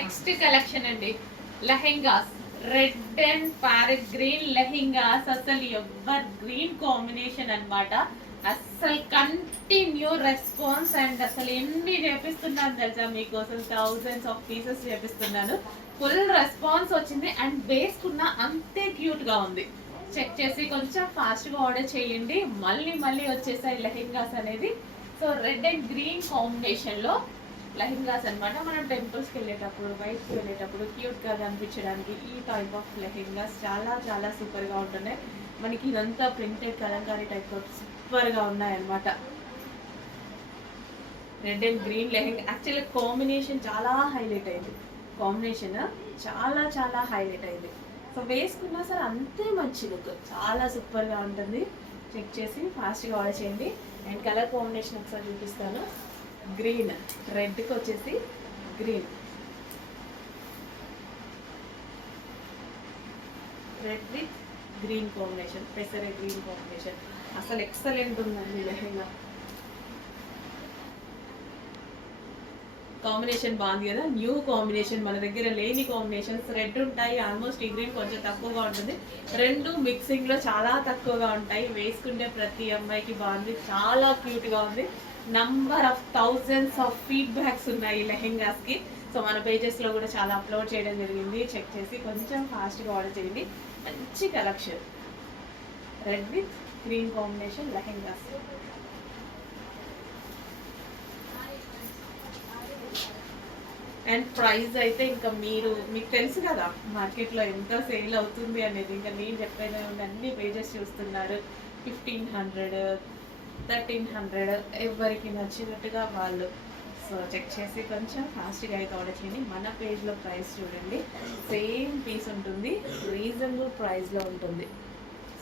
Next collection అండి, lehengas. Red and parrot green lehengas. అసలు ever green combination అన్నమాట. అసలు కంటిన్యూ రెస్పాన్స్ అండ్ అసలు ఎన్ని చేపిస్తున్నాను తెలుసా మీకోసం, థౌజండ్స్ ఆఫ్ పీసెస్ చేపిస్తున్నాను. ఫుల్ రెస్పాన్స్ వచ్చింది అండ్ వేసుకున్న అంతే క్యూట్ గా ఉంది. చెక్ చేసి కొంచెం ఫాస్ట్ గా ఆర్డర్ చేయండి. మళ్ళీ మళ్ళీ వచ్చేసాయి లెహెంగాస్ అనేది. So red and green combination లో లెహెంగాస్ అనమాట. మనం టెంపుల్స్కి వెళ్ళేటప్పుడు, బయటకి వెళ్ళేటప్పుడు క్యూట్గా కనిపించడానికి ఈ టైప్ ఆఫ్ లెహెంగాస్ చాలా చాలా సూపర్గా ఉంటున్నాయి. మనకి ఇదంతా ప్రింటెడ్ కలంకారీ టైప్ ఆఫ్ సూపర్గా ఉన్నాయన్నమాట. Red and green lehenga actually combination చాలా హైలైట్ అయింది. కాంబినేషన్ చాలా చాలా హైలైట్ అయింది. సో వేసుకున్నా సరే అంతే మంచి లుక్, చాలా సూపర్గా ఉంటుంది. చెక్ చేసి ఫాస్ట్గా ఆర్డర్ చేయండి. అండ్ కలర్ కాంబినేషన్ ఒకసారి చూపిస్తాను. గ్రీన్, రెడ్కి వచ్చేసి green, red with green combination, పెసరే గ్రీన్ కాంబినేషన్. అసలు ఎక్సలెంట్ ఉందండి లెహెంగా. కాంబినేషన్ బాగుంది కదా, న్యూ కాంబినేషన్, మన దగ్గర లేని కాంబినేషన్స్. రెడ్ ఉంటాయి ఆల్మోస్ట్, ఈ గ్రీన్ కొంచెం తక్కువగా ఉంటుంది. రెండు మిక్సింగ్లో చాలా తక్కువగా ఉంటాయి. వేసుకుంటే ప్రతి అమ్మాయికి బాగుంది, చాలా క్యూట్గా ఉంది. Number of thousands of feedbacks ఉన్నాయి లెహెంగాస్కి. సో మన పేజెస్లో కూడా చాలా అప్లోడ్ చేయడం జరిగింది. చెక్ చేసి కొంచెం ఫాస్ట్గా ఆర్డర్ చేయండి. మంచి collection, red with green combination lehengas. And price అయితే ఇంకా మీకు తెలుసు కదా మార్కెట్లో ఎంత సేల్ అవుతుంది అనేది. ఇంకా నేను చెప్పేది అన్ని పేజెస్ చూస్తున్నారు. 1500, 1300, ఎవరికి నచ్చినట్టుగా వాళ్ళు. సో చెక్ చేసి కొంచెం ఫాస్ట్గా అయితే ఆర్డర్ చేయండి. మన పేజ్లో ప్రైస్ చూడండి, సేమ్ పీస్ ఉంటుంది, రీజనబుల్ ప్రైస్లో ఉంటుంది.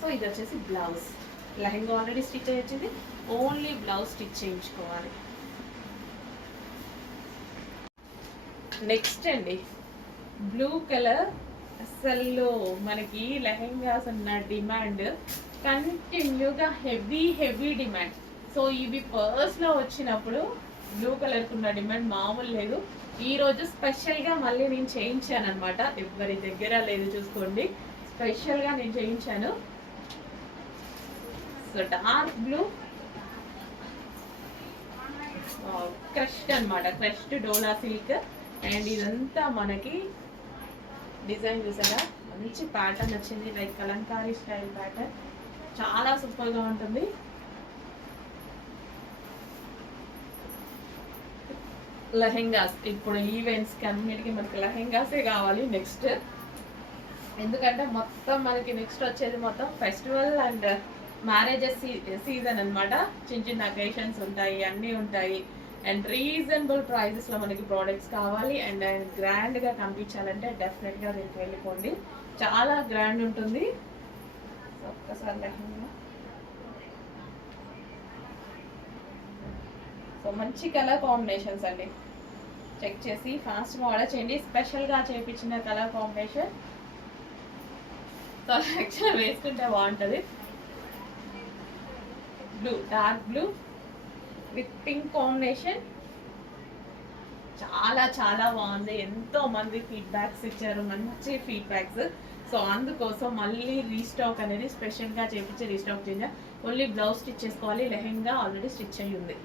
సో ఇది వచ్చేసి బ్లౌజ్. లెహెంగా ఆల్రెడీ స్టిచ్ అయ్యి వచ్చింది, ఓన్లీ బ్లౌజ్ స్టిచ్ చేయించుకోవాలి. నెక్స్ట్ అండి, బ్లూ కలర్. అసలు మనకి లెహెంగాస్ ఉన్న డిమాండ్ కంటిన్యూగా హెవీ డిమాండ్. సో ఇవి పర్స్లో వచ్చినప్పుడు బ్లూ కలర్కి ఉన్న డిమాండ్ మామూలు లేదు. ఈరోజు స్పెషల్గా మళ్ళీ నేను చేయించాను అనమాట. ఎవరి దగ్గర లేదు చూసుకోండి, స్పెషల్గా నేను చేయించాను. సో డార్క్ బ్లూ, క్రష్డ్ అనమాట, క్రష్డ్ డోలా సిల్క్. అండ్ ఇదంతా మనకి డిజైన్ చూసారా, మంచి ప్యాటర్న్ వచ్చింది, లైక్ కలంకారీ స్టైల్ ప్యాటర్న్. చాలా సూపర్గా ఉంటుంది. లెహెంగాస్ ఇప్పుడు ఈవెంట్స్కి అన్నిటికీ మనకి లెహెంగాసే కావాలి నెక్స్ట్. ఎందుకంటే మొత్తం మనకి నెక్స్ట్ వచ్చేది మొత్తం ఫెస్టివల్ అండ్ మ్యారేజెస్ సీజన్ అనమాట. చిన్న చిన్న అకేషన్స్ ఉంటాయి, అన్నీ ఉంటాయి. అండ్ రీజనబుల్ ప్రైజెస్లో మనకి ప్రోడక్ట్స్ కావాలి. అండ్ గ్రాండ్గా కనిపించాలంటే డెఫినెట్గా దీనికి వెళ్ళిపోండి, చాలా గ్రాండ్ ఉంటుంది. ఒక్కసారి లెహంగా. సో మంచి కలర్ కాంబినేషన్స్ అండి. చెక్ చేసి ఫాస్ట్గా ఆర్డర్ చేయండి. స్పెషల్గా చేయించిన కలర్ కాంబినేషన్. సో యాక్చువల్ వేసుకుంటే బాగుంటుంది. Blue, dark blue with pink combination. చాలా చాలా బాగుంది. ఎంతో మంది ఫీడ్బ్యాక్స్ ఇచ్చారు, మంచి ఫీడ్బ్యాక్స్. సో అందుకోసం మళ్ళీ రీస్టాక్ అనేది స్పెషల్గా చేయించి రీస్టాక్ చేయాలి. ఓన్లీ బ్లౌజ్ స్టిచ్ చేసుకోవాలి, లెహెంగా ఆల్రెడీ స్టిచ్ అయ్యి ఉంది.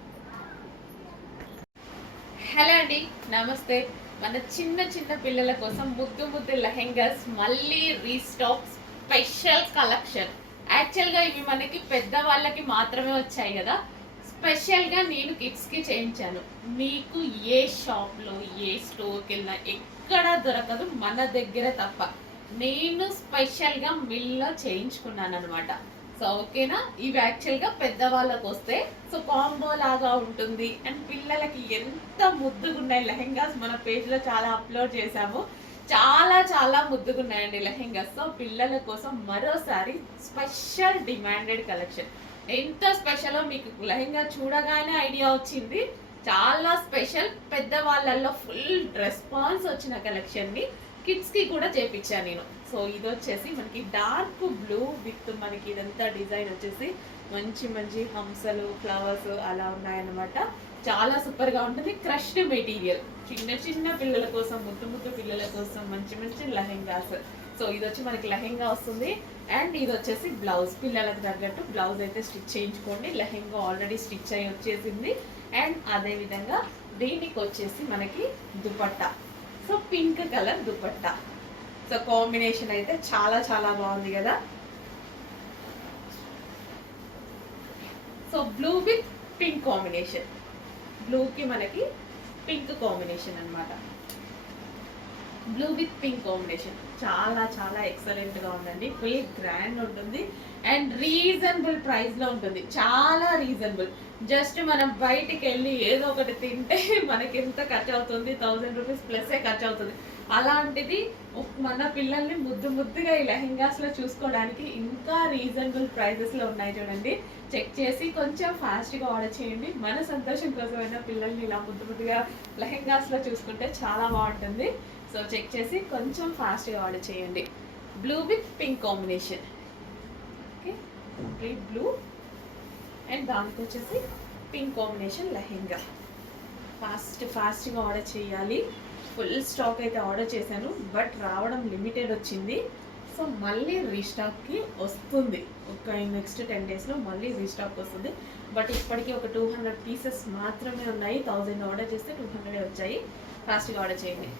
హలో అండి, నమస్తే. మన చిన్న చిన్న పిల్లల కోసం ముద్దు ముద్దు లెహెంగాస్ మళ్ళీ రీస్టాక్, స్పెషల్ కలెక్షన్. యాక్చువల్గా ఇవి మనకి పెద్దవాళ్ళకి మాత్రమే వచ్చాయి కదా, స్పెషల్గా నేను కిడ్స్కి చేయించాను. మీకు ఏ షాప్లో ఏ స్టోర్కి వెళ్ళినా ఎక్కడ దొరకదు, మన దగ్గర తప్ప. నేను స్పెషల్గా మిల్లో చేయించుకున్నాను అనమాట. సో ఓకేనా, ఇవి యాక్చువల్గా పెద్దవాళ్ళకు వస్తే సో కాంబో లాగా ఉంటుంది. అండ్ పిల్లలకి ఎంత ముద్దుగున్నాయి లెహెంగాస్, మన పేజ్లో చాలా అప్లోడ్ చేసాము. చాలా చాలా ముద్దుగున్నాయండి లెహెంగాస్. సో పిల్లల కోసం మరోసారి స్పెషల్ డిమాండెడ్ కలెక్షన్. ఎంత స్పెషలో మీకు లెహెంగా చూడగానే ఐడియా వచ్చింది. చాలా స్పెషల్, పెద్దవాళ్ళల్లో ఫుల్ రెస్పాన్స్ వచ్చిన కలెక్షన్ని కిడ్స్కి కూడా చేపించాను నేను. సో ఇది వచ్చేసి మనకి డార్క్ బ్లూ విత్ మనకి ఇదంతా డిజైన్ వచ్చేసి మంచి మంచి హంసలు, ఫ్లవర్స్ అలా ఉన్నాయన్నమాట. చాలా సూపర్గా ఉంటుంది. క్రష్డ్ మెటీరియల్, చిన్న చిన్న పిల్లల కోసం, ముద్దు ముద్దు పిల్లల కోసం మంచి మంచి లెహెంగాస్. సో ఇది వచ్చి మనకి లెహెంగా వస్తుంది అండ్ ఇది వచ్చేసి బ్లౌజ్. పిల్లలకు తగ్గట్టు బ్లౌజ్ అయితే స్టిచ్ చేయించుకోండి. లెహెంగా ఆల్రెడీ స్టిచ్ అయ్యి వచ్చేసింది. అండ్ అదేవిధంగా దీనికి వచ్చేసి మనకి dupatta. So pink colour dupatta. So combination అయితే చాలా చాలా బాగుంది కదా. So blue with pink combination, బ్లూకి మనకి పింక్ కాంబినేషన్ అన్నమాట. బ్లూ విత్ పింక్ కాంబినేషన్ చాలా చాలా ఎక్సలెంట్గా ఉందండి. ఫుల్ గ్రాండ్ ఉంటుంది అండ్ రీజనబుల్ ప్రైస్లో ఉంటుంది. చాలా రీజనబుల్. జస్ట్ మనం బయటికి వెళ్ళి ఏదో ఒకటి తింటే మనకి ఎంత ఖర్చు అవుతుంది, 1000 రూపీస్ ప్లస్సే ఖర్చు అవుతుంది. అలాంటిది మన పిల్లల్ని ముద్దు ముద్దుగా ఈ లెహెంగాస్లో చూసుకోవడానికి ఇంకా రీజనబుల్ ప్రైజెస్లో ఉన్నాయి చూడండి. చెక్ చేసి కొంచెం ఫాస్ట్గా ఆర్డర్ చేయండి. మన సంతోషం కోసమైనా పిల్లల్ని ఇలా ముద్దు ముద్దుగా లెహెంగాస్లో చూసుకుంటే చాలా బాగుంటుంది. సో చెక్ చేసి కొంచెం ఫాస్ట్గా ఆర్డర్ చేయండి. Blue with pink combination. Okay, complete blue and దానికి వచ్చేసి పింక్ కాంబినేషన్ లెహెంగా. ఫాస్ట్గా ఆర్డర్ చేయాలి. ఫుల్ స్టాక్ అయితే ఆర్డర్ చేశాను, బట్ రావడం లిమిటెడ్ వచ్చింది. సో మళ్ళీ రీస్టాక్కి వస్తుంది. ఒక నెక్స్ట్ 10 డేస్లో మళ్ళీ రీస్టాక్ వస్తుంది. బట్ ఇప్పటికీ ఒక 200 పీసెస్ మాత్రమే ఉన్నాయి. 1000 ఆర్డర్ చేస్తే 200 వచ్చాయి. ఫాస్ట్గా ఆర్డర్ చేయండి.